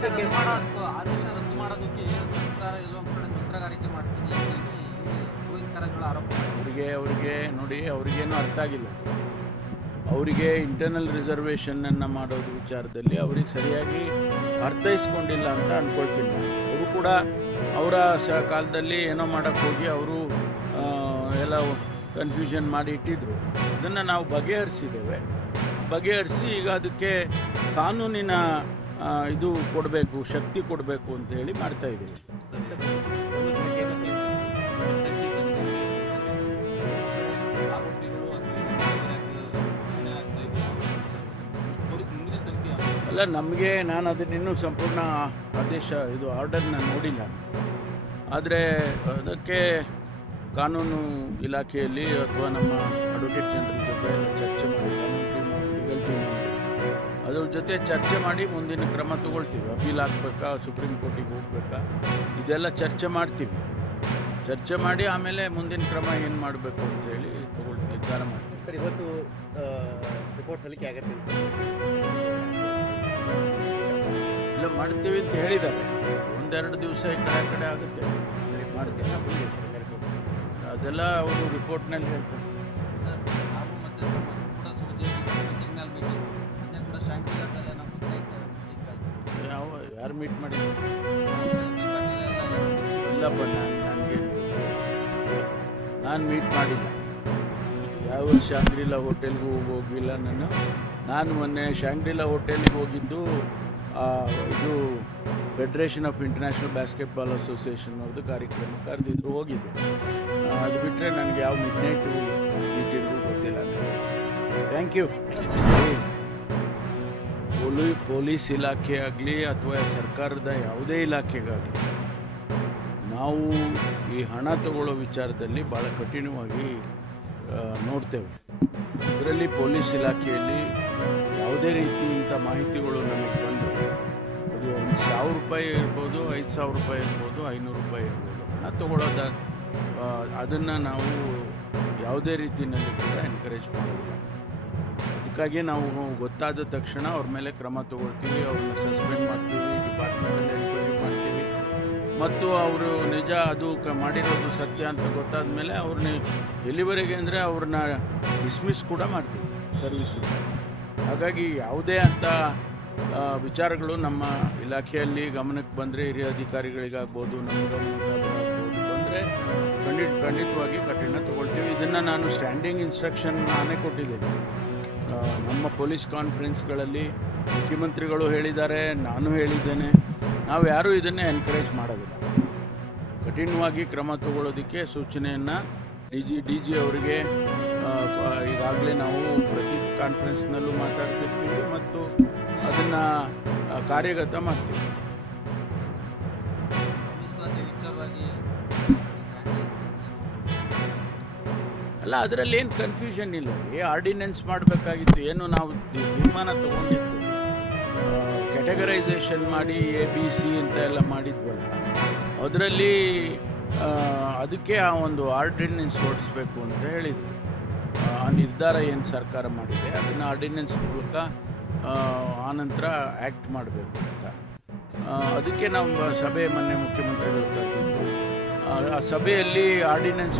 ಆದೇಶ ರದ್ದು ಮಾಡೋದಕ್ಕೆ ಸರ್ಕಾರ ಎಲ್ಲೊಂದು ಕಡೆ ತಂತ್ರಗಾರಿಕೆ ಮಾಡ್ತಿದೆ ಗೋವಿಂದ ಕಾರಜೋಳ ಆರೋಪ. ಅವರಿಗೆ ನೋಡಿ, ಅವ್ರಿಗೇನು ಅರ್ಥ ಆಗಿಲ್ಲ. ಅವರಿಗೆ ಇಂಟರ್ನಲ್ ರಿಸರ್ವೇಷನನ್ನು ಮಾಡೋದು ವಿಚಾರದಲ್ಲಿ ಅವ್ರಿಗೆ ಸರಿಯಾಗಿ ಅರ್ಥೈಸ್ಕೊಂಡಿಲ್ಲ ಅಂತ ಅಂದ್ಕೊಳ್ತೀನಿ. ಅವರು ಕೂಡ ಅವರ ಕಾಲದಲ್ಲಿ ಏನೋ ಮಾಡೋಕ್ಕೆ ಹೋಗಿ ಅವರು ಎಲ್ಲ ಕನ್ಫ್ಯೂಷನ್ ಮಾಡಿ ಇಟ್ಟಿದ್ರು. ಇದನ್ನು ನಾವು ಬಗೆಹರಿಸಿ ಈಗ ಅದಕ್ಕೆ ಕಾನೂನಿನ ಇದು ಕೊಡಬೇಕು, ಶಕ್ತಿ ಕೊಡಬೇಕು ಅಂತ ಹೇಳಿ ಮಾಡ್ತಾ ಇದ್ದೀವಿ. ಅಲ್ಲ, ನಾನು ಅದನ್ನಿನ್ನೂ ಸಂಪೂರ್ಣ ಆದೇಶ ಇದು ಆರ್ಡರ್ನ ನೋಡಿಲ್ಲ. ಆದರೆ ಅದಕ್ಕೆ ಕಾನೂನು ಇಲಾಖೆಯಲ್ಲಿ ಅಥವಾ ನಮ್ಮ ಅಡ್ವೊಕೇಟ್ ಜನರಲ್ ಜೊತೆ ಚರ್ಚೆ ಮಾಡಿ, ಲೀಗಲ್ ಟೀಮ್ ಅದ್ರ ಜೊತೆ ಚರ್ಚೆ ಮಾಡಿ ಮುಂದಿನ ಕ್ರಮ ತಗೊಳ್ತೀವಿ. ಅಪೀಲ್ ಹಾಕ್ಬೇಕಾ, ಸುಪ್ರೀಂ ಕೋರ್ಟಿಗೆ ಹೋಗ್ಬೇಕಾ, ಇದೆಲ್ಲ ಚರ್ಚೆ ಮಾಡ್ತೀವಿ. ಚರ್ಚೆ ಮಾಡಿ ಆಮೇಲೆ ಮುಂದಿನ ಕ್ರಮ ಏನು ಮಾಡಬೇಕು ಅಂತ ಹೇಳಿ ನಿರ್ಧಾರ ಮಾಡ್ತೀವಿ. ಸರ್, ಇವತ್ತು ರಿಪೋರ್ಟ್ ಸಲ್ಲಿಕೆ ಆಗುತ್ತೆ ಇಲ್ಲ ಮಾಡ್ತೀವಿ ಅಂತ ಹೇಳಿದ್ದಾರೆ. ಒಂದೆರಡು ದಿವಸ ಈ ಕಡೆ ಆಗುತ್ತೆ, ಮಾಡ್ತೀವಿ. ಅದೆಲ್ಲ ಅವರು ರಿಪೋರ್ಟ್ನಲ್ಲಿ ಹೇಳ್ತಾರೆ. ಸರ್, ನಾವು ಮತ್ತೆ ಕೂಡ ಕೂಡ ಶಾಂತಿಘಾಟಲ್ಲೇ ನಮ್ಮ ಯಾರು ಮೀಟ್ ಮಾಡಿದ್ರು? ಇಲ್ಲಪ್ಪ, ನಾನು ಮೀಟ್ ಮಾಡಿಲ್ಲ. ಯಾವ ಶಾಂಗ್ರಿಲಾ ಹೋಟೆಲ್ಗೂ ಹೋಗಿಲ್ಲ. ನಾನು ಮೊನ್ನೆ ಶಾಂಗ್ರಿಲಾ ಹೋಟೆಲ್ಗೆ ಹೋಗಿದ್ದು ಇದು federation of international basketball association ಅವ್ರದ್ದು ಕಾರ್ಯಕ್ರಮ ಕರೆದಿದ್ರು, ಹೋಗಿದ್ದೆ. ಅದು ಬಿಟ್ಟರೆ ನನಗೆ ಯಾವ ಮಿಡ್ನೈಟ್ ಮೀಟಿಂಗು ಗೊತ್ತಿಲ್ಲ. Thank you. ಪೊಲೀಸ್ ಇಲಾಖೆ ಆಗಲಿ ಅಥವಾ ಸರ್ಕಾರದ ಯಾವುದೇ ಇಲಾಖೆಗಾಗಲಿ ನಾವು ಈ ಹಣ ತಗೊಳ್ಳೋ ವಿಚಾರದಲ್ಲಿ ಭಾಳ ಕಠಿಣವಾಗಿ ನೋಡ್ತೇವೆ. ಇದರಲ್ಲಿ ಪೊಲೀಸ್ ಇಲಾಖೆಯಲ್ಲಿ ಯಾವುದೇ ರೀತಿ ಇಂಥ ಮಾಹಿತಿಗಳು ನಮಗೆ ಬಂದರೆ ಅದು 1,000 ರೂಪಾಯಿ ಇರ್ಬೋದು, 5,000 ರೂಪಾಯಿ ಇರ್ಬೋದು, 500 ರೂಪಾಯಿ ಇರ್ಬೋದು, ಹಣ ತಗೊಳ್ಳೋದ ಅದನ್ನು ನಾವು ಯಾವುದೇ ರೀತಿಯಲ್ಲಿ ಕೂಡ ಎನ್ಕರೇಜ್ ಮಾಡೋದಿಲ್ಲ. ಅದಕ್ಕಾಗಿ ನಾವು ಗೊತ್ತಾದ ತಕ್ಷಣ ಅವ್ರ ಮೇಲೆ ಕ್ರಮ ತಗೊಳ್ತೀವಿ, ಅವ್ರನ್ನ ಸಸ್ಪೆಂಡ್ ಮಾಡ್ತೀವಿ, ಡಿಪಾರ್ಟ್ಮೆಂಟಲ್ಲಿ ಎನ್ಕ್ವೈರಿ ಮಾಡ್ತೀವಿ. ಮತ್ತು ಅವರು ನಿಜ ಅದು ಮಾಡಿರೋದು ಸತ್ಯ ಅಂತ ಗೊತ್ತಾದ ಮೇಲೆ ಅವ್ರನ್ನ ಎಲ್ಲಿವರೆಗೆ ಅಂದರೆ ಅವ್ರನ್ನ ಡಿಸ್ಮಿಸ್ ಕೂಡ ಮಾಡ್ತೀವಿ ಸರ್ವಿಸಿಂದ. ಹಾಗಾಗಿ ಯಾವುದೇ ಅಂಥ ವಿಚಾರಗಳು ನಮ್ಮ ಇಲಾಖೆಯಲ್ಲಿ ಗಮನಕ್ಕೆ ಬಂದರೆ, ಹಿರಿಯ ಅಧಿಕಾರಿಗಳಿಗಾಗ್ಬೋದು, ನಮ್ಮ ಗಮನಕ್ಕಾಗ್ಬೋದು ಬಂದರೆ ಖಂಡಿತವಾಗಿ ಕಠಿಣ ತಗೊಳ್ತೀವಿ. ಇದನ್ನು ನಾನು ಸ್ಟ್ಯಾಂಡಿಂಗ್ ಇನ್ಸ್ಟ್ರಕ್ಷನ್ ನಾನೇ ಕೊಟ್ಟಿದ್ದೇನೆ. ನಮ್ಮ ಪೊಲೀಸ್ ಕಾನ್ಫರೆನ್ಸ್ಗಳಲ್ಲಿ ಮುಖ್ಯಮಂತ್ರಿಗಳು ಹೇಳಿದ್ದಾರೆ, ನಾನು ಹೇಳಿದ್ದೇನೆ. ನಾವು ಯಾರೂ ಇದನ್ನೇ ಎನ್ಕರೇಜ್ ಮಾಡೋದಿಲ್ಲ. ಕಠಿಣವಾಗಿ ಕ್ರಮ ತಗೊಳ್ಳೋದಕ್ಕೆ ಸೂಚನೆಯನ್ನು ಡಿ ಜಿ ಅವರಿಗೆ ಈಗಾಗಲೇ ನಾವು ಪ್ರತಿ ಕಾನ್ಫರೆನ್ಸ್ನಲ್ಲೂ ಮಾತಾಡ್ತಿರ್ತೀವಿ ಮತ್ತು ಅದನ್ನು ಕಾರ್ಯಗತ ಮಾಡ್ತೀವಿ. ಅಲ್ಲ, ಅದರಲ್ಲಿ ಏನು ಕನ್ಫ್ಯೂಷನ್ ಇಲ್ಲ. ಆರ್ಡಿನೆನ್ಸ್ ಮಾಡಬೇಕಾಗಿತ್ತು, ಏನು ನಾವು ತೀರ್ಮಾನ ತಗೊಂಡಿತ್ತು, ಕ್ಯಾಟಗರೈಸೇಷನ್ ಮಾಡಿ ABC ಅಂತ ಎಲ್ಲ ಮಾಡಿದ್ವಲ್ಲ, ಅದರಲ್ಲಿ ಅದಕ್ಕೆ ಆ ಒಂದು ಆರ್ಡಿನೆನ್ಸ್ ಹೊರಡಿಸ್ಬೇಕು ಅಂತ ಹೇಳಿದ್ರು. ಆ ನಿರ್ಧಾರ ಏನು ಸರ್ಕಾರ ಮಾಡಿದೆ ಅದನ್ನು ಆರ್ಡಿನೆನ್ಸ್ ಮೂಲಕ ಆನಂತರ ಆ್ಯಕ್ಟ್ ಮಾಡಬೇಕು ಅಂತ ಅದಕ್ಕೆ ನಾವು ಸಭೆ ಮೊನ್ನೆ ಮುಖ್ಯಮಂತ್ರಿಗಳು ಕರೆದಿದ್ದು. ಆ ಸಭೆಯಲ್ಲಿ ಆರ್ಡಿನೆನ್ಸ್